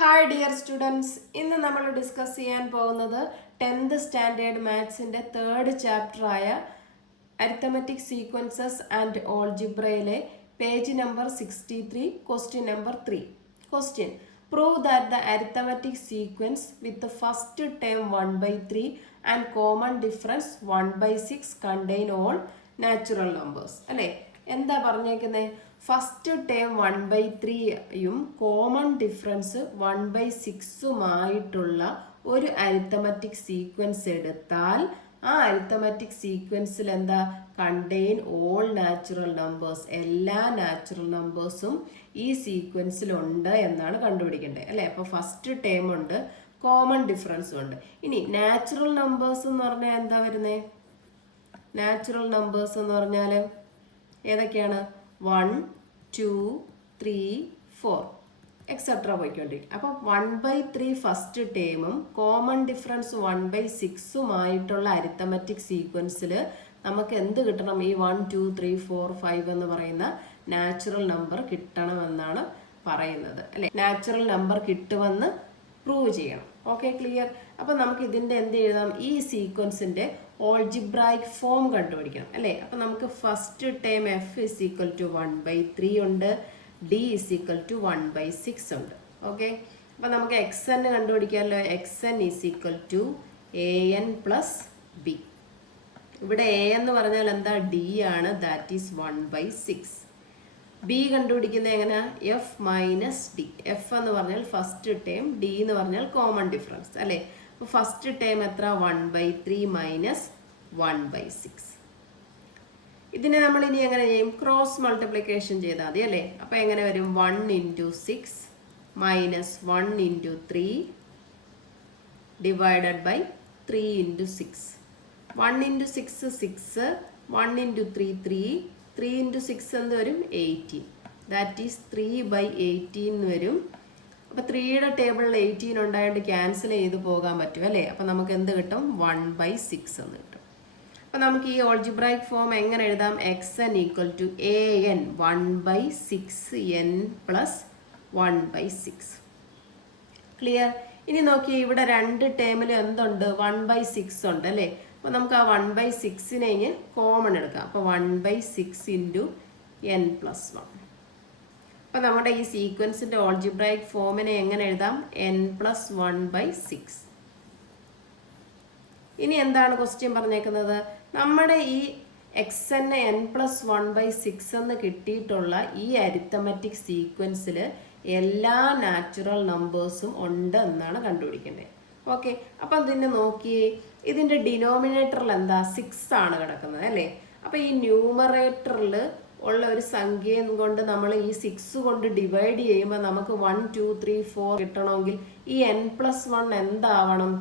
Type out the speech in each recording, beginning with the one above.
Hi dear students, ഇന്ന് നമ്മൾ discuss ചെയ്യാൻ പോകുന്നത് 10th സ്റ്റാൻഡേർഡ് മാത്സിൻ്റെ 3rd ചാപ്റ്ററായ അരിത്തമെറ്റിക് സീക്വൻസസ് ആൻഡ് ഓൾജിബ്രയിലെ page number 63, question number 3. Question: prove that the arithmetic sequence with first term 1/3 and common difference 1/6 contain all natural numbers. അല്ലേ, എന്താ പറഞ്ഞേക്കുന്നത്? ഫസ്റ്റ് ടേം 1/3യും കോമൺ ഡിഫറൻസ് 1/6ഉമായിട്ടുള്ള ഒരു അരിത്തമെറ്റിക് സീക്വൻസ് എടുത്താൽ ആ അരിത്തമെറ്റിക് സീക്വൻസിൽ എന്താ കണ്ടെയ്ൻ ഓൾ നാച്ചുറൽ നമ്പേഴ്സ്, എല്ലാ നാച്ചുറൽ നമ്പേഴ്സും ഈ സീക്വൻസിലുണ്ട് എന്നാണ് കണ്ടുപിടിക്കേണ്ടത്. അല്ലേ, അപ്പോൾ ഫസ്റ്റ് ടേം ഉണ്ട്, കോമൺ ഡിഫറൻസും ഉണ്ട്. ഇനി നാച്ചുറൽ നമ്പേഴ്സ് എന്ന് പറഞ്ഞാൽ എന്താ വരുന്നത്? നാച്ചുറൽ നമ്പേഴ്സ് എന്ന് പറഞ്ഞാൽ ഏതൊക്കെയാണ്? 1, 2, 3, 4 എക്സെട്ര പോയിക്കൊണ്ടിരിക്കും. അപ്പം 1/3 ഫസ്റ്റ് ടേമും കോമൺ ഡിഫറൻസ് 1/6ഉമായിട്ടുള്ള അരിത്തമെറ്റിക് സീക്വൻസിൽ നമുക്ക് എന്ത് കിട്ടണം? ഈ 1, 2, 3, 4, 5 എന്ന് പറയുന്ന നാച്ചുറൽ നമ്പർ കിട്ടണമെന്നാണ് പറയുന്നത്. അല്ലെ, നാച്ചുറൽ നമ്പർ കിട്ടുമെന്ന് പ്രൂവ് ചെയ്യണം. Okay, clear? അപ്പം നമുക്ക് ഇതിൻ്റെ എന്ത് എഴുതാം? ഈ സീക്വൻസിൻ്റെ ഓൾജിബ്രായിക് ഫോം കണ്ടുപിടിക്കണം. അല്ലേ, അപ്പം നമുക്ക് first term F is equal to 1/3 ഉണ്ട്, ഡി ഇസ് ഈക്വൽ ടു 1/6 ഉണ്ട്. ഓക്കെ, അപ്പം നമുക്ക് എക്സ് എൻ കണ്ടുപിടിക്കാമല്ലോ. X n is equal to A n plus b. ഇവിടെ എ എന്ന് പറഞ്ഞാൽ എന്താ? ഡി ആണ്, ദാറ്റ് ഈസ് 1/6. ബി കണ്ടുപിടിക്കുന്നത് എങ്ങനെയാ? F minus D. എഫ് എന്ന് പറഞ്ഞാൽ ഫസ്റ്റ് ടേം, ഡി എന്ന് പറഞ്ഞാൽ കോമൺ ഡിഫറൻസ്. അല്ലേ, അപ്പോൾ ഫസ്റ്റ് ടേം എത്ര? 1/3 മൈനസ് 1/6. ഇതിനെ നമ്മൾ ഇനി എങ്ങനെ ചെയ്യും? ക്രോസ് മൾട്ടിപ്ലിക്കേഷൻ ചെയ്താൽ മതി. അല്ലേ, അപ്പോൾ എങ്ങനെ വരും? 1 × 6 മൈനസ് 1 × 3 ഡിവൈഡഡ് ബൈ 3 × 6. 1 × 6 6, 1 × 3 3, 3 × 6 എന്ത് വരും? 18. ദാറ്റ് ഈസ് 3/18 വരും. അപ്പോൾ 3യുടെ ടേബിളിൽ 18 ഉണ്ടായിട്ട് ക്യാൻസൽ ചെയ്ത് പോകാൻ പറ്റും. അല്ലേ, അപ്പോൾ നമുക്ക് എന്ത് കിട്ടും? 1/6 എന്ന് കിട്ടും. അപ്പോൾ നമുക്ക് ഈ ഓൾജിബ്രായിക് ഫോം എങ്ങനെ എഴുതാം? X N equal to A N 1/6 N plus 1/6. Clear? ഇനി നോക്കി, ഇവിടെ രണ്ട് ടേമിൽ എന്തുണ്ട്? 1/6 ഉണ്ട്. അല്ലേ, അപ്പോൾ നമുക്ക് ആ 1/6നെ ഇങ്ങനെ കോമൺ എടുക്കാം. അപ്പോൾ 1/6 ഇൻറ്റു എൻ പ്ലസ് 1. അപ്പോൾ നമ്മുടെ ഈ സീക്വൻസിൻ്റെ ഓൾജിബ്രായിക് ഫോമിനെ എങ്ങനെ എഴുതാം? N plus 1/6. ഇനി എന്താണ് ക്വസ്റ്റ്യൻ പറഞ്ഞേക്കുന്നത്? നമ്മുടെ ഈ എക്സ് എൻ എൻ പ്ലസ് 1/6 എന്ന് കിട്ടിയിട്ടുള്ള ഈ അരിത്തമെറ്റിക് സീക്വൻസിൽ എല്ലാ നാച്ചുറൽ നമ്പേഴ്സും ഉണ്ട് എന്നാണ് കണ്ടുപിടിക്കേണ്ടത്. ഓക്കെ, അപ്പം ഇതിനെ നോക്കിയേ, ഇതിൻ്റെ ഡിനോമിനേറ്ററിൽ എന്താ? 6 ആണ് കിടക്കുന്നത്. അല്ലേ, അപ്പോൾ ഈ ന്യൂമറേറ്ററിൽ ഉള്ള ഒരു സംഖ്യയും കൊണ്ട് നമ്മൾ ഈ 6 കൊണ്ട് ഡിവൈഡ് ചെയ്യുമ്പോൾ നമുക്ക് 1, 2, 3, 4 കിട്ടണമെങ്കിൽ ഈ n + 1 എന്താവണം?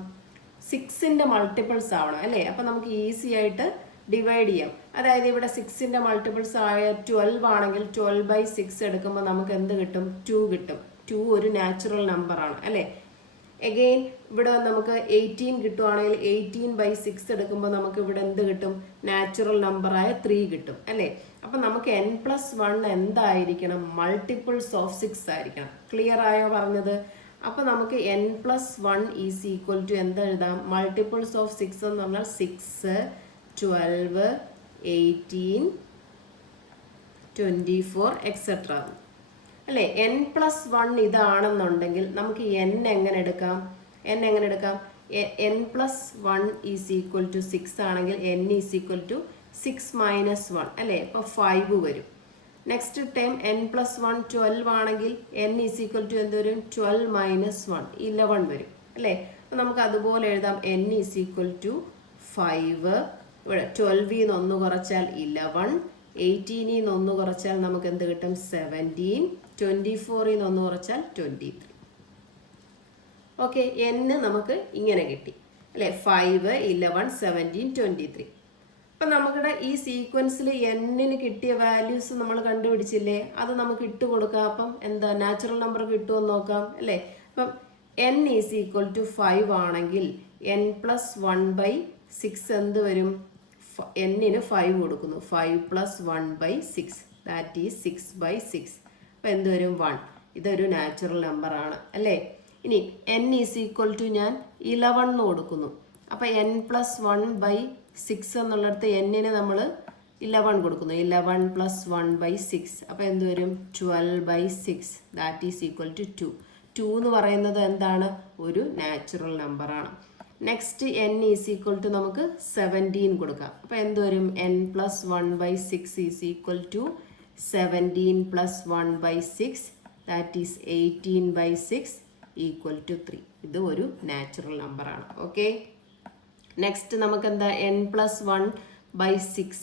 6ൻ്റെ മൾട്ടിപ്പിൾസ് ആവണം. അല്ലേ, അപ്പം നമുക്ക് ഈസി ആയിട്ട് ഡിവൈഡ് ചെയ്യാം. അതായത് ഇവിടെ 6ൻ്റെ മൾട്ടിപ്പിൾസ് ആയ 12 ആണെങ്കിൽ 12/6 എടുക്കുമ്പോൾ നമുക്ക് എന്ത് കിട്ടും? 2 കിട്ടും. 2 ഒരു നാച്ചുറൽ നമ്പറാണ്. അല്ലേ, എഗെയിൻ ഇവിടെ നമുക്ക് 18 കിട്ടുവാണെങ്കിൽ 18/6 എടുക്കുമ്പോൾ നമുക്ക് ഇവിടെ എന്ത് കിട്ടും? നാച്ചുറൽ നമ്പറായ 3 കിട്ടും. അല്ലേ, അപ്പം നമുക്ക് n + 1 എന്തായിരിക്കണം? മൾട്ടിപ്പിൾസ് ഓഫ് 6 ആയിരിക്കണം. ക്ലിയർ ആയോ പറഞ്ഞത്? അപ്പം നമുക്ക് n + 1 ഈസ് ഈക്വൽ ടു എന്താ എഴുതാം? മൾട്ടിപ്പിൾസ് ഓഫ് 6 എന്ന് പറഞ്ഞാൽ 6, 12, 18, 24 എക്സെട്ര. അല്ലേ, n + 1 ഇതാണെന്നുണ്ടെങ്കിൽ നമുക്ക് n എങ്ങനെ എടുക്കാം? n n + 1 is equal to 6 ആണെങ്കിൽ n ഈസ് ഈക്വൽ ടു 6 - 1. അല്ലേ, അപ്പോൾ 5 വരും. നെക്സ്റ്റ് ടൈം n + 1 12 ആണെങ്കിൽ n ഈസ് ഈക്വൽ ടു എന്ത് വരും? 12 - 1 11 വരും. അല്ലേ, അപ്പോൾ നമുക്ക് അതുപോലെ എഴുതാം. n is equal to 5. ഇവിടെ 12 നിന്ന് 1 കുറച്ചാൽ 11, 18 നിന്ന് 1 കുറച്ചാൽ നമുക്ക് എന്ത് കിട്ടും? 17, 24 നിന്ന് 1 കുറച്ചാൽ 23. ഓക്കെ, n നമുക്ക് ഇങ്ങനെ കിട്ടി. അല്ലേ, 5, 11, 17, 23. അപ്പം നമുക്കിവിടെ ഈ സീക്വൻസിൽ n കിട്ടിയ വാല്യൂസ് നമ്മൾ കണ്ടുപിടിച്ചില്ലേ? അത് നമുക്ക് ഇട്ട് കൊടുക്കാം. അപ്പം എന്താ നാച്ചുറൽ നമ്പർ കിട്ടുമെന്ന് നോക്കാം. അല്ലേ, അപ്പം n ഈസ് ഈക്വൽ ടു 5 ആണെങ്കിൽ n + 1/6 എന്ത് വരും? n-ന് 5 കൊടുക്കുന്നു. 5 + 1/6 ദാറ്റ് ഈസ് 6/6. അപ്പോൾ എന്ത് വരും? 1. ഇതൊരു നാച്ചുറൽ നമ്പറാണ്. അല്ലേ, ഇനി n ഈസ് ഈക്വൽ ടു ഞാൻ 11 എന്ന് കൊടുക്കുന്നു. അപ്പോൾ n+1/6 എന്നുള്ളിടത്ത് എന്നിന് നമ്മൾ 11 കൊടുക്കുന്നു. 11+1/6 അപ്പോൾ എന്ത് വരും? 12/6. That is equal to 2. 2 എന്ന് പറയുന്നത് എന്താണ്? ഒരു നാച്ചുറൽ നമ്പറാണ്. Next n is equal to നമുക്ക് 17 കൊടുക്കാം. അപ്പോൾ എന്ത് വരും? n+1/6 is equal to 17+1/6 that is 18/6 equal to 3. ഇത് ഒരു നാച്ചുറൽ നമ്പറാണ്. ഓക്കെ, നെക്സ്റ്റ് നമുക്ക് എന്താ? n+1/6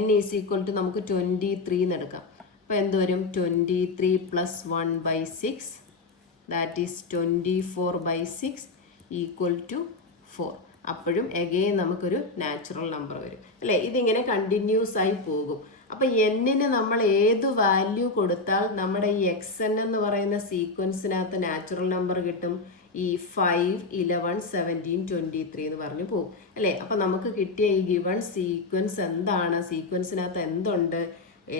n is equal to നമുക്ക് 23 എന്ന് എടുക്കാം. അപ്പോൾ എന്ത് വരും? 23+1/6 ദാറ്റ് ഈസ് 24/6 ഈക്വൽ ടു 4. അപ്പോഴും എഗെയിൻ നമുക്കൊരു നാച്ചുറൽ നമ്പർ വരും അല്ലേ. ഇതിങ്ങനെ കണ്ടിന്യൂസ് ആയി പോകും. അപ്പം എന്നിന് നമ്മൾ ഏത് വാല്യൂ കൊടുത്താൽ നമ്മുടെ ഈ XN എന്ന് പറയുന്ന സീക്വൻസിനകത്ത് നാച്ചുറൽ നമ്പർ കിട്ടും? ഈ 5, 11, 17, 23 എന്ന് പറഞ്ഞു പോകും അല്ലേ. അപ്പം നമുക്ക് കിട്ടിയ ഈ ഗിവൺ സീക്വൻസ് എന്താണ്? സീക്വൻസിനകത്ത് എന്തുണ്ട്?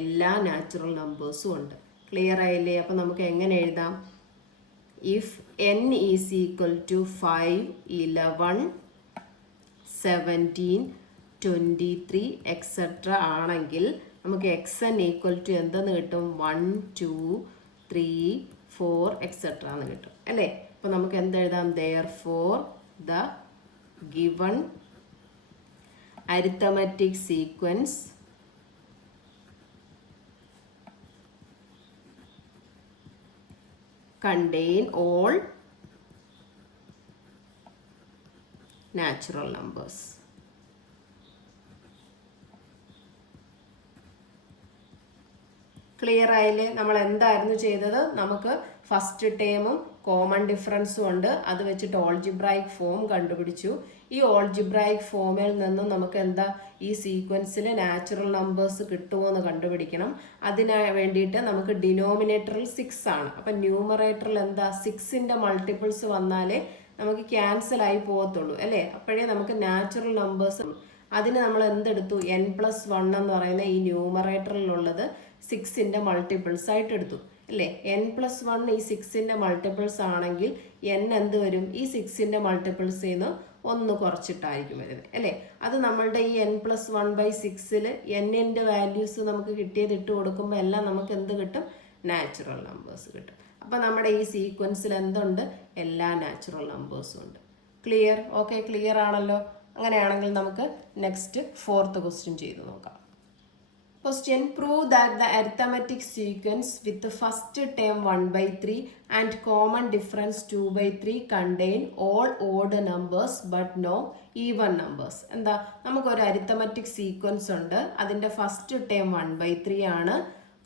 എല്ലാ നാച്ചുറൽ നമ്പേഴ്സും ഉണ്ട്. ക്ലിയർ ആയില്ലേ? അപ്പം നമുക്ക് എങ്ങനെ എഴുതാം? If n is equal to 5, 11, 17, 23 etcetera ആണെങ്കിൽ നമുക്ക് XN ഈക്വൽ ടു എന്തെന്ന് കിട്ടും? 1, 2, 3, 4 എക്സെട്ര എന്ന് കിട്ടും അല്ലേ. അപ്പോൾ നമുക്ക് എന്തെഴുതാം? therefore the given arithmetic sequence contain all natural numbers. Clear ആയില്ലേ? നമ്മൾ എന്തായിരുന്നു ചെയ്തത്? നമുക്ക് ഫസ്റ്റ് ടേമും കോമൺ ഡിഫറൻസും ഉണ്ട്. അത് വെച്ചിട്ട് ഓൾജിബ്രായിക് ഫോം കണ്ടുപിടിച്ചു. ഈ ഓൾജിബ്രായിക് ഫോമിൽ നിന്നും നമുക്ക് എന്താ? ഈ സീക്വൻസിൽ നാച്ചുറൽ നമ്പേഴ്സ് കിട്ടുമോ എന്ന് കണ്ടുപിടിക്കണം. അതിന് വേണ്ടിയിട്ട് നമുക്ക് ഡിനോമിനേറ്ററിൽ 6 ആണ്. അപ്പം ന്യൂമറേറ്ററിൽ എന്താ? 6ന്റെ മൾട്ടിപ്പിൾസ് വന്നാലേ നമുക്ക് ക്യാൻസൽ ആയി പോകത്തുള്ളൂ അല്ലേ. അപ്പോഴേ നമുക്ക് നാച്ചുറൽ നമ്പേഴ്സ്. അതിന് നമ്മൾ എന്തെടുത്തു? n+1 എന്ന് പറയുന്ന ഈ ന്യൂമറേറ്ററിലുള്ളത് 6ന്റെ മൾട്ടിപ്പിൾസ് ആയിട്ട് എടുത്തു അല്ലേ. n+1 ഈ 6ന്റെ മൾട്ടിപ്പിൾസ് ആണെങ്കിൽ n എന്ത് വരും? ഈ 6ന്റെ മൾട്ടിപ്പിൾസിൽ നിന്ന് 1 കുറച്ചിട്ടായിരിക്കും വരുന്നത് അല്ലേ. അത് നമ്മളുടെ ഈ n+1/6 ന്റെ വാല്യൂസ് നമുക്ക് കിട്ടിയത് ഇട്ട് കൊടുക്കുമ്പോൾ എല്ലാം നമുക്ക് എന്ത് കിട്ടും? നാച്ചുറൽ നമ്പേഴ്സ് കിട്ടും. അപ്പം നമ്മുടെ ഈ സീക്വൻസിൽ എന്തുണ്ട്? എല്ലാ നാച്ചുറൽ നമ്പേഴ്സും ഉണ്ട്. ക്ലിയർ? ഓക്കെ, ക്ലിയർ ആണല്ലോ. അങ്ങനെയാണെങ്കിൽ നമുക്ക് നെക്സ്റ്റ് 4th ക്വസ്റ്റ്യൻ ചെയ്ത് നോക്കാം. Question: prove that the arithmetic sequence with the first term 1/3 and common difference 2/3 contain all odd numbers but no even numbers. എന്താ? നമുക്കൊരു അരിത്തമെറ്റിക് സീക്വൻസ് ഉണ്ട്. അതിൻ്റെ ഫസ്റ്റ് ടേം 1/3 ആണ്,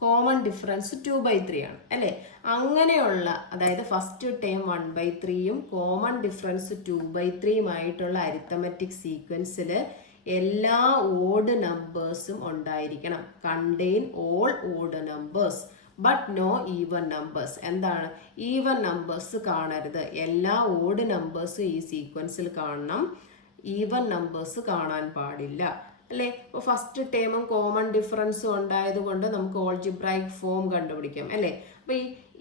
കോമൺ ഡിഫറൻസ് 2/3 ആണ് അല്ലേ. അങ്ങനെയുള്ള, അതായത് ഫസ്റ്റ് ടേം 1/3യും കോമൺ ഡിഫറൻസ് 2/3യുമായിട്ടുള്ള അരിത്തമെറ്റിക് സീക്വൻസിൽ എല്ലാ ഓഡ് നമ്പേഴ്സും ഉണ്ടായിരിക്കണം. Contain all odd numbers but no even numbers. എന്താണ്? ഈവൻ നമ്പേഴ്സ് കാണരുത്. എല്ലാ ഓഡ് നമ്പേഴ്സും ഈ സീക്വൻസിൽ കാണണം, ഈവൻ നമ്പേഴ്സ് കാണാൻ പാടില്ല അല്ലേ. ഇപ്പോൾ ഫസ്റ്റ് ടേമും കോമൺ ഡിഫറൻസും ഉണ്ടായതുകൊണ്ട് നമുക്ക് ഓൾജിബ്രായിക് ഫോം കണ്ടുപിടിക്കാം അല്ലേ. അപ്പോൾ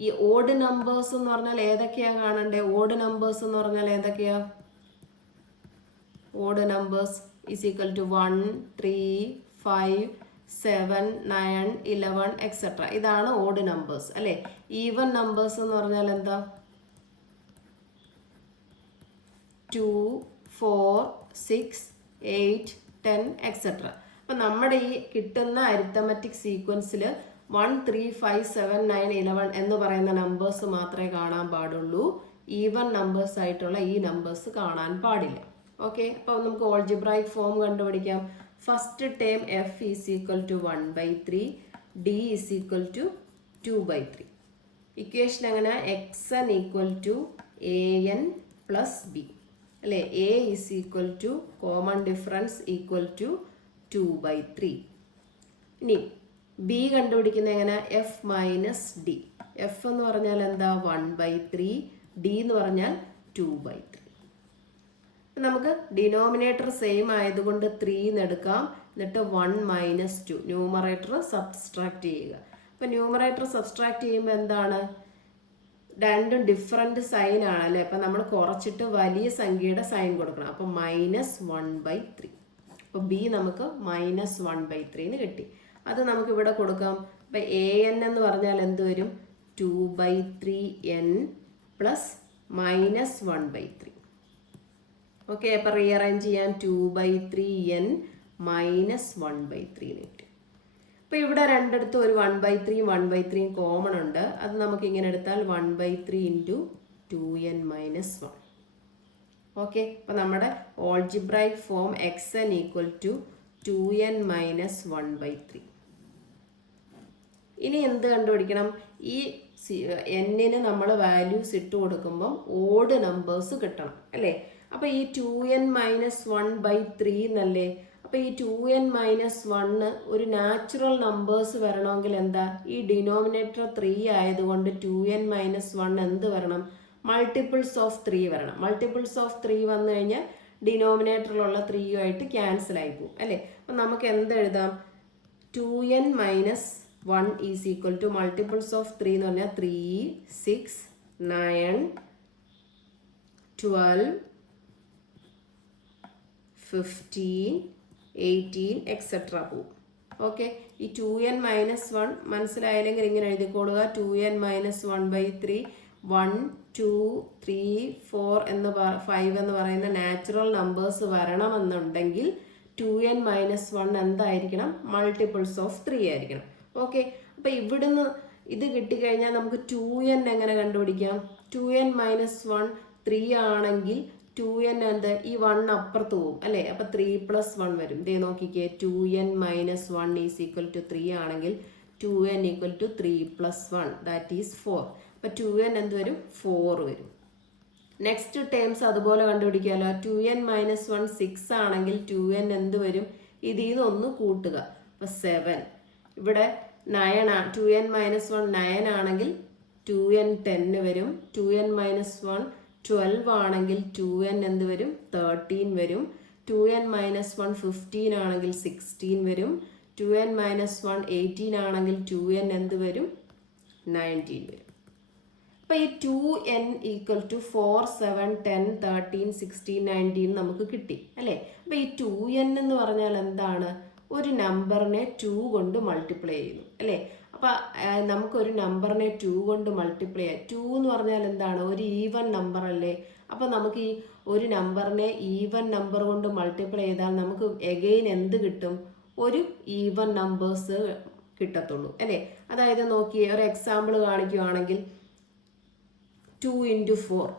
ഈ ഓഡ് നമ്പേഴ്സ് എന്ന് പറഞ്ഞാൽ ഏതൊക്കെയാണ് കാണണ്ടേ? ഓഡ് നമ്പേഴ്സ് എന്ന് പറഞ്ഞാൽ ഏതൊക്കെയാ? Odd numbers is equal to 1, 3, 5, 7, 9, 11 etcetera. ഇതാണ് ഓഡ് നമ്പേഴ്സ് അല്ലേ. ഈവൻ നമ്പേഴ്സ് എന്ന് പറഞ്ഞാൽ എന്താ? 2, 4, 6, 8, 10 എക്സെട്ര. അപ്പം നമ്മുടെ ഈ കിട്ടുന്ന അരിത്തമെറ്റിക് സീക്വൻസിൽ 1, 3, 5, 7, 9, 11 എന്ന് പറയുന്ന നമ്പേഴ്സ് മാത്രമേ കാണാൻ പാടുള്ളൂ. ഈവൻ നമ്പേഴ്സ് ആയിട്ടുള്ള ഈ നമ്പേഴ്സ് കാണാൻ പാടില്ല. ഓക്കെ, അപ്പോൾ നമുക്ക് ഓൾജിബ്രായിക് ഫോം കണ്ടുപിടിക്കാം. First term f is equal to 1/3, d is equal to 2/3. Equation എങ്ങനെ? xn equal to an plus b അല്ലേ. a is equal to common difference equal to 2/3. ഇനി b കണ്ടുപിടിക്കുന്നത് എങ്ങനെ? f minus d. f എന്ന് പറഞ്ഞാൽ എന്താ? 1/3, d എന്ന് പറഞ്ഞാൽ 2/3. നമുക്ക് ഡിനോമിനേറ്റർ സെയിം ആയതുകൊണ്ട് 3 എന്ന് എടുക്കാം. എന്നിട്ട് 1 മൈനസ് 2 ന്യൂമറേറ്റർ സബ്സ്ട്രാക്ട് ചെയ്യുക. അപ്പം ന്യൂമറേറ്റർ സബ്സ്ട്രാക്ട് ചെയ്യുമ്പോൾ എന്താണ്? രണ്ടും ഡിഫറെൻറ്റ് സൈൻ ആണല്ലേ. അപ്പം നമ്മൾ കുറച്ചിട്ട് വലിയ സംഖ്യയുടെ സൈൻ കൊടുക്കണം. അപ്പം -1/3. അപ്പോൾ ബി നമുക്ക് -1/3 കിട്ടി. അത് നമുക്ക് ഇവിടെ കൊടുക്കാം. അപ്പം an എന്ന് പറഞ്ഞാൽ എന്ത് വരും? 2/3n plus -1/3. ഓക്കെ, അപ്പം റീഅറേഞ്ച് ചെയ്യാൻ 2/3n -1/3 കിട്ടി. അപ്പോൾ ഇവിടെ രണ്ടിടത്തും ഒരു 1/3 1/3 കോമൺ ഉണ്ട്. അത് നമുക്ക് ഇങ്ങനെ എടുത്താൽ 1/3 × 2n - 1. ഓക്കെ, അപ്പോൾ നമ്മുടെ ഓൾജിബ്രൈക് ഫോം xn = 2n - 1/3. ഇനി എന്ത് കണ്ടുപിടിക്കണം? ഈ എന്നിന് നമ്മൾ വാല്യൂസ് ഇട്ട് കൊടുക്കുമ്പം ഓഡ് നമ്പേഴ്സ് കിട്ടണം അല്ലേ. അപ്പോൾ ഈ 2n - 1/3 എന്നല്ലേ. അപ്പോൾ ഈ 2n - 1 ഒരു നാച്ചുറൽ നമ്പേഴ്സ് വരണമെങ്കിൽ എന്താ? ഈ ഡിനോമിനേറ്റർ 3 ആയതുകൊണ്ട് 2n - 1 എന്ത് വരണം? മൾട്ടിപ്പിൾസ് ഓഫ് 3 വരണം. മൾട്ടിപ്പിൾസ് ഓഫ് 3 വന്നു കഴിഞ്ഞാൽ ഡിനോമിനേറ്ററിലുള്ള 3 ക്യാൻസൽ ആയി പോകും അല്ലേ. അപ്പം നമുക്ക് എന്ത് എഴുതാം? 2n - 1 is equal to multiples of 3 എന്ന് പറഞ്ഞാൽ 3, 6, 9, 12, 15, 18 എക്സെട്ര പോവും. ഓക്കെ, ഈ 2n - 1 മനസ്സിലായില്ലെങ്കിൽ ഇങ്ങനെ എഴുതിക്കൊള്ളുക. 2n - 1/3 1, 2, 3, 4 5 എന്ന് പറയുന്ന നാച്ചുറൽ നമ്പേഴ്സ് വരണമെന്നുണ്ടെങ്കിൽ 2n - 1 എന്തായിരിക്കണം? മൾട്ടിപ്പിൾസ് ഓഫ് 3 ആയിരിക്കണം. ഓക്കെ, അപ്പോൾ ഇവിടുന്ന് ഇത് കിട്ടിക്കഴിഞ്ഞാൽ നമുക്ക് 2n എങ്ങനെ കണ്ടുപിടിക്കാം? 2n - 1 3 ആണെങ്കിൽ 2n എന്ത്? ഈ 1 അപ്പുറത്ത് പോവും അല്ലേ. അപ്പം 3 + 1 വരും. ഇതേ നോക്കിക്കേ, 2n - 1 ഈസ് ഈക്വൽ ടു 3 ആണെങ്കിൽ 2n = 3 + 1 ദാറ്റ് ഈസ് 4. അപ്പം 2n എന്ത് വരും? 4 വരും. നെക്സ്റ്റ് ടേംസ് അതുപോലെ കണ്ടുപിടിക്കാമല്ലോ. 2n - 1 6 ആണെങ്കിൽ 2n എന്ത് വരും? ഇതൊന്ന് കൂട്ടുക. അപ്പം 7. ഇവിടെ 9 2n - 1 9 ആണെങ്കിൽ 2n 10 വരും. 2n - 1 12 ആണെങ്കിൽ 2n എന്ത് വരും? 13 വരും. 2n - 1 15 ആണെങ്കിൽ 16 വരും. 2n - 1 18 ആണെങ്കിൽ 2n എന്ത് വരും? 19 വരും. അപ്പോൾ ഈ 2n = 4, 7, 10, 13, 16, 19 നമുക്ക് കിട്ടി അല്ലേ. അപ്പോൾ ഈ 2n എന്ന് പറഞ്ഞാൽ എന്താണ്? ഒരു നമ്പറിനെ 2 കൊണ്ട് മൾട്ടിപ്ലൈ ചെയ്യുന്നു അല്ലേ. അപ്പോൾ നമുക്കൊരു നമ്പറിനെ 2 കൊണ്ട് മൾട്ടിപ്ലൈ ചെയ്യാം. 2 എന്ന് പറഞ്ഞാൽ എന്താണ്? ഒരു ഈവൻ നമ്പർ അല്ലേ. അപ്പോൾ നമുക്ക് ഈ ഒരു നമ്പറിനെ ഈവൻ നമ്പർ കൊണ്ട് മൾട്ടിപ്ലൈ ചെയ്താൽ നമുക്ക് എഗെയിൻ എന്ത് കിട്ടും? ഒരു ഈവൻ നമ്പേഴ്സ് കിട്ടത്തുള്ളൂ അല്ലേ. അതായത് നോക്കി ഒരു എക്സാമ്പിൾ കാണിക്കുകയാണെങ്കിൽ 2 × 4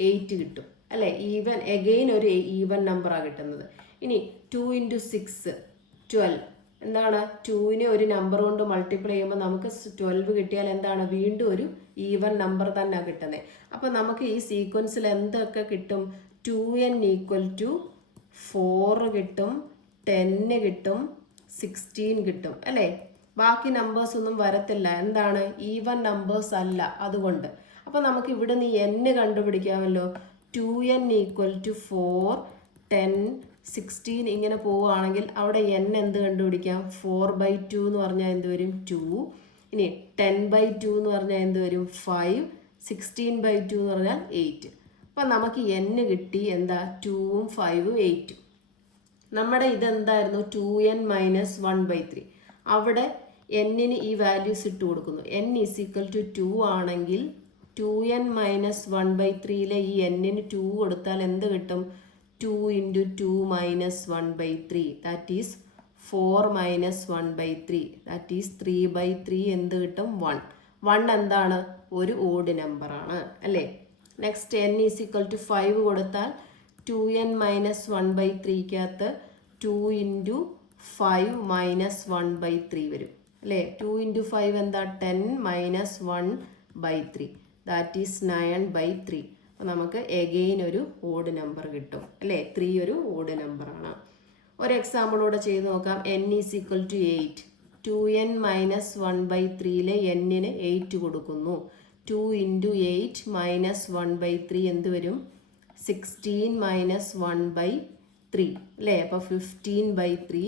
8 കിട്ടും അല്ലേ. ഈവൻ എഗെയിൻ ഒരു ഈവൻ നമ്പറാണ് കിട്ടുന്നത്. ഇനി 2 × 6 12. എന്താണ്? 2നെ ഒരു നമ്പർ കൊണ്ട് മൾട്ടിപ്ലൈ ചെയ്യുമ്പോൾ നമുക്ക് 12 കിട്ടിയാൽ എന്താണ്? വീണ്ടും ഒരു ഈവൻ നമ്പർ തന്നെ കിട്ടുന്നത്. അപ്പോൾ നമുക്ക് ഈ സീക്വൻസിൽ എന്തൊക്കെ കിട്ടും? 2n = 4 കിട്ടും, 10 കിട്ടും, 16 കിട്ടും അല്ലേ. ബാക്കി നമ്പേഴ്സ് ഒന്നും വരത്തില്ല. എന്താണ്? ഈവൻ നമ്പേഴ്സ് അല്ല, അതുകൊണ്ട്. അപ്പോൾ നമുക്ക് ഇവിടെ നിന്ന് n കണ്ടുപിടിക്കാമല്ലോ. 2n = 4, 10, 16 ഇങ്ങനെ പോവുകയാണെങ്കിൽ അവിടെ n എന്ത് കണ്ടുപിടിക്കാം? 4/2 എന്ന് പറഞ്ഞാൽ എന്ത് വരും? 2. ഇനി 10/2 എന്ന് പറഞ്ഞാൽ എന്ത് വരും? 5. 16/2 എന്ന് പറഞ്ഞാൽ 8. അപ്പം നമുക്ക് n കിട്ടി. എന്താ? 2ഉം 5ഉം 8ഉം. നമ്മുടെ ഇതെന്തായിരുന്നു? 2n - 1/3. അവിടെ n-ന് ഈ വാല്യൂസ് ഇട്ട് കൊടുക്കുന്നു. n = 2 ആണെങ്കിൽ 2n - 1/3 ഈ n-ന് 2 കൊടുത്താൽ എന്ത് കിട്ടും? 2 × 2 - 1/3 ദാറ്റ് ഈസ് 4 - 1/3 ദാറ്റ് ഈസ് 3/3 എന്ത് കിട്ടും? 1. 1 എന്താണ്? ഒരു ഓഡ് നമ്പറാണ് അല്ലേ. നെക്സ്റ്റ് n = 5 കൊടുത്താൽ 2n - 1/3 2 × 5 - 1/3 വരും അല്ലേ. 2 × 5 എന്താ? 10 - 1/3 ദാറ്റ് ഈസ് 9/3. അപ്പോൾ നമുക്ക് എഗെയിൻ ഒരു ഓഡ് നമ്പർ കിട്ടും അല്ലേ. 3 ഒരു ഓഡ് നമ്പറാണ്. ഒരു എക്സാമ്പിളൂടെ ചെയ്ത് നോക്കാം. n = 8. 2n - 1/3 n-ന് 8 കൊടുക്കുന്നു. 2 × 8 - 1/3 എന്ത് വരും? 16 - 1/3 അല്ലേ. അപ്പോൾ 15/3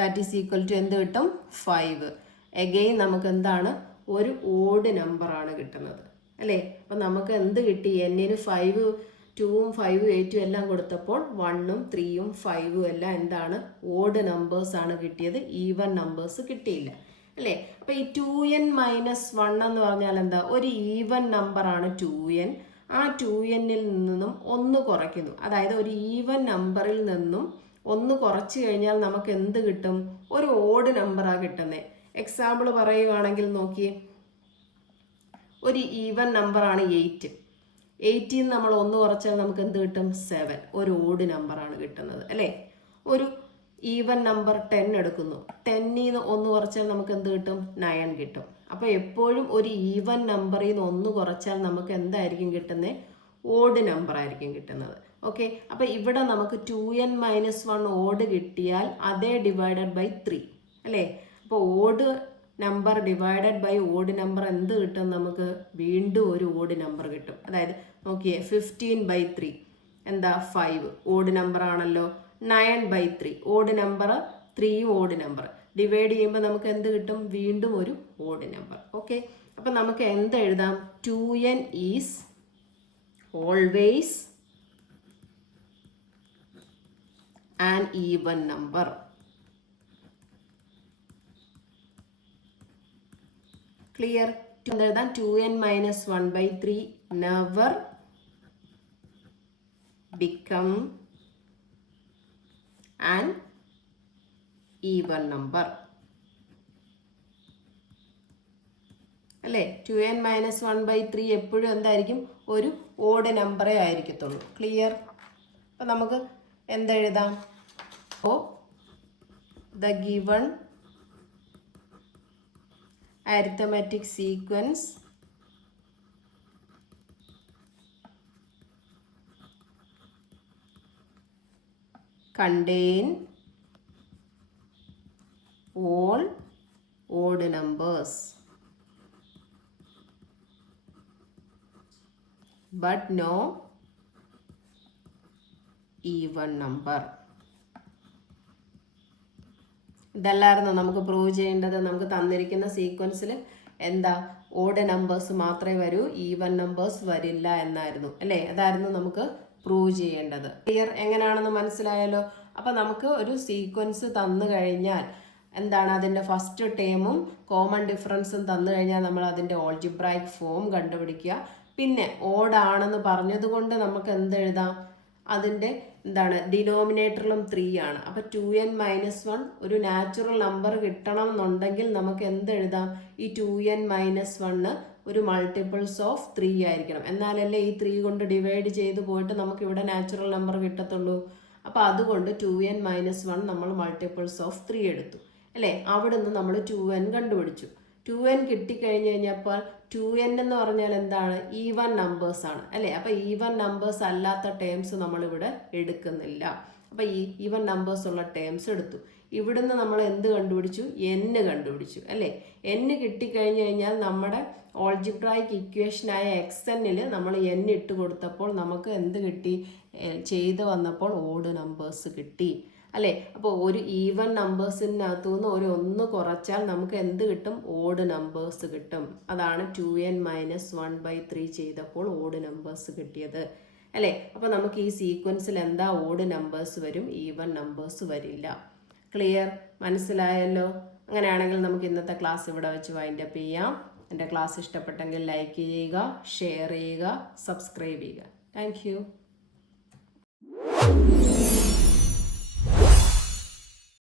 ദാറ്റ് ഈസ് ഈക്വൽ ടു എന്ത് കിട്ടും? 5. എഗെയിൻ നമുക്ക് എന്താണ്? ഒരു ഓഡ് നമ്പറാണ് കിട്ടുന്നത്. അല്ലേ? അപ്പം നമുക്ക് എന്ത് കിട്ടി? എന്നിന് 5 2ഉം 5 8ഉം എല്ലാം കൊടുത്തപ്പോൾ 1ഉം 3ഉം 5ഉം എല്ലാം എന്താണ്? ഓഡ് നമ്പേഴ്സ് ആണ് കിട്ടിയത്, ഈവൻ നമ്പേഴ്സ് കിട്ടിയില്ല അല്ലേ? അപ്പം ഈ 2n - 1 എന്ന് പറഞ്ഞാൽ എന്താ? ഒരു ഈവൻ നമ്പറാണ് 2n. ആ 2nൽ നിന്നും 1 കുറയ്ക്കുന്നു. അതായത് ഒരു ഈവൻ നമ്പറിൽ നിന്നും 1 കുറച്ച് കഴിഞ്ഞാൽ നമുക്ക് എന്ത് കിട്ടും? ഒരു ഓഡ് നമ്പറാണ് കിട്ടുന്നത്. എക്സാമ്പിൾ പറയുകയാണെങ്കിൽ നോക്കിയേ, ഒരു ഈവൻ നമ്പറാണ് 8. 8ൽ നിന്ന് നമ്മൾ 1 കുറച്ചാൽ നമുക്ക് എന്ത് കിട്ടും? 7. ഒരു ഓഡ് നമ്പറാണ് കിട്ടുന്നത് അല്ലേ? ഒരു ഈവൻ നമ്പർ 10 എടുക്കുന്നു. 10ൽ നിന്ന് 1 കുറച്ചാൽ നമുക്ക് എന്ത് കിട്ടും? 9 കിട്ടും. അപ്പോൾ എപ്പോഴും ഒരു ഈവൻ നമ്പറിൽ നിന്ന് 1 കുറച്ചാൽ നമുക്ക് എന്തായിരിക്കും കിട്ടുന്നത്? ഓഡ് നമ്പർ ആയിരിക്കും കിട്ടുന്നത്. ഓക്കെ, അപ്പോൾ ഇവിടെ നമുക്ക് 2n - 1 ഓഡ് കിട്ടിയാൽ അതേ ഡിവൈഡഡ് ബൈ 3 അല്ലേ? അപ്പോൾ odd number divided by odd number എന്ത് കിട്ടും നമുക്ക്? വീണ്ടും ഒരു ഓഡ് നമ്പർ കിട്ടും. അതായത് നോക്കിയേ, 15/3 എന്താ? 5 ഓഡ് നമ്പർ ആണല്ലോ. 9/3 odd number, 3 odd number. Divide ചെയ്യുമ്പോൾ നമുക്ക് എന്ത് കിട്ടും? വീണ്ടും ഒരു ഓഡ് നമ്പർ. ഓക്കെ, അപ്പം നമുക്ക് എന്ത് എഴുതാം? 2n is always an even number. Clear? എഴുതാം 2n - 1/3 never become an even number അല്ലേ? 2n - 1/3 എപ്പോഴും എന്തായിരിക്കും? ഒരു ഓഡ് നമ്പറേ ആയിരിക്കത്തുള്ളൂ. ക്ലിയർ? അപ്പം നമുക്ക് എന്തെഴുതാം? ഓ the given arithmetic sequence contain all odd numbers but no even number. ഇതല്ലായിരുന്നു നമുക്ക് പ്രൂവ് ചെയ്യേണ്ടത്. നമുക്ക് തന്നിരിക്കുന്ന സീക്വൻസിൽ എന്താ? ഓഡ് നമ്പേഴ്സ് മാത്രമേ വരൂ, ഈവൻ നമ്പേഴ്സ് വരില്ല എന്നായിരുന്നു അല്ലേ? അതായിരുന്നു നമുക്ക് പ്രൂവ് ചെയ്യേണ്ടത്. ക്ലിയർ? എങ്ങനെയാണെന്ന് മനസ്സിലായല്ലോ? അപ്പം നമുക്ക് ഒരു സീക്വൻസ് തന്നു കഴിഞ്ഞാൽ എന്താണ്? അതിൻ്റെ ഫസ്റ്റ് ടേമും കോമൺ ഡിഫറൻസും തന്നു കഴിഞ്ഞാൽ നമ്മൾ അതിൻ്റെ ഓൾജിബ്രായിക് ഫോം കണ്ടുപിടിക്കുക. പിന്നെ ഓഡാണെന്ന് പറഞ്ഞതുകൊണ്ട് നമുക്ക് എന്തെഴുതാം? അതിൻ്റെ എന്താണ്? ഡിനോമിനേറ്ററിലും 3 ആണ്. അപ്പം 2n - 1 ഒരു നാച്ചുറൽ നമ്പർ കിട്ടണം എന്നുണ്ടെങ്കിൽ നമുക്ക് എന്തെഴുതാം? ഈ 2n - 1 ഒരു മൾട്ടിപ്പിൾസ് ഓഫ് 3 ആയിരിക്കണം. എന്നാലല്ലേ ഈ 3 കൊണ്ട് ഡിവൈഡ് ചെയ്ത് പോയിട്ട് നമുക്ക് ഇവിടെ നാച്ചുറൽ നമ്പർ കിട്ടത്തുള്ളൂ. അപ്പോൾ അതുകൊണ്ട് 2n - 1 നമ്മൾ മൾട്ടിപ്പിൾസ് ഓഫ് 3 എടുത്തു അല്ലേ? അവിടെ നിന്ന് നമ്മൾ 2n കണ്ടുപിടിച്ചു. 2n കിട്ടിക്കഴിഞ്ഞ് കഴിഞ്ഞപ്പോൾ 2n എന്ന് പറഞ്ഞാൽ എന്താണ്? ഈവൻ നമ്പേഴ്സ് ആണ് അല്ലേ? അപ്പോൾ ഈവൻ നമ്പേഴ്സ് അല്ലാത്ത ടേംസ് നമ്മളിവിടെ എടുക്കുന്നില്ല. അപ്പോൾ ഈ ഈവൻ നമ്പേഴ്സ് ഉള്ള ടേംസ് എടുത്തു. ഇവിടുന്ന് നമ്മൾ എന്ത് കണ്ടുപിടിച്ചു? n കണ്ടുപിടിച്ചു അല്ലേ? n കിട്ടിക്കഴിഞ്ഞ് കഴിഞ്ഞാൽ നമ്മുടെ ഓൾജിബ്രായിക് ഇക്വേഷനായ xnൽ നമ്മൾ n ഇട്ട് കൊടുത്തപ്പോൾ നമുക്ക് എന്ത് കിട്ടി? ചെയ്ത് വന്നപ്പോൾ ഓഡ് നമ്പേഴ്സ് കിട്ടി അല്ലേ? അപ്പോൾ ഒരു ഈവൻ നമ്പേഴ്സിനകത്തു നിന്ന് ഒരു 1 കുറച്ചാൽ നമുക്ക് എന്ത് കിട്ടും? ഓഡ് നമ്പേഴ്സ് കിട്ടും. അതാണ് 2n - 1/3 ചെയ്തപ്പോൾ ഓഡ് നമ്പേഴ്സ് കിട്ടിയത് അല്ലേ? അപ്പോൾ നമുക്ക് ഈ സീക്വൻസിൽ എന്താ? ഓഡ് നമ്പേഴ്സ് വരും, ഈവൻ നമ്പേഴ്സ് വരില്ല. ക്ലിയർ? മനസ്സിലായല്ലോ? അങ്ങനെയാണെങ്കിൽ നമുക്ക് ഇന്നത്തെ ക്ലാസ് ഇവിടെ വെച്ച് വൈൻഡപ്പ് ചെയ്യാം. എൻ്റെ ക്ലാസ് ഇഷ്ടപ്പെട്ടെങ്കിൽ ലൈക്ക് ചെയ്യുക, ഷെയർ ചെയ്യുക, സബ്സ്ക്രൈബ് ചെയ്യുക. Thank you.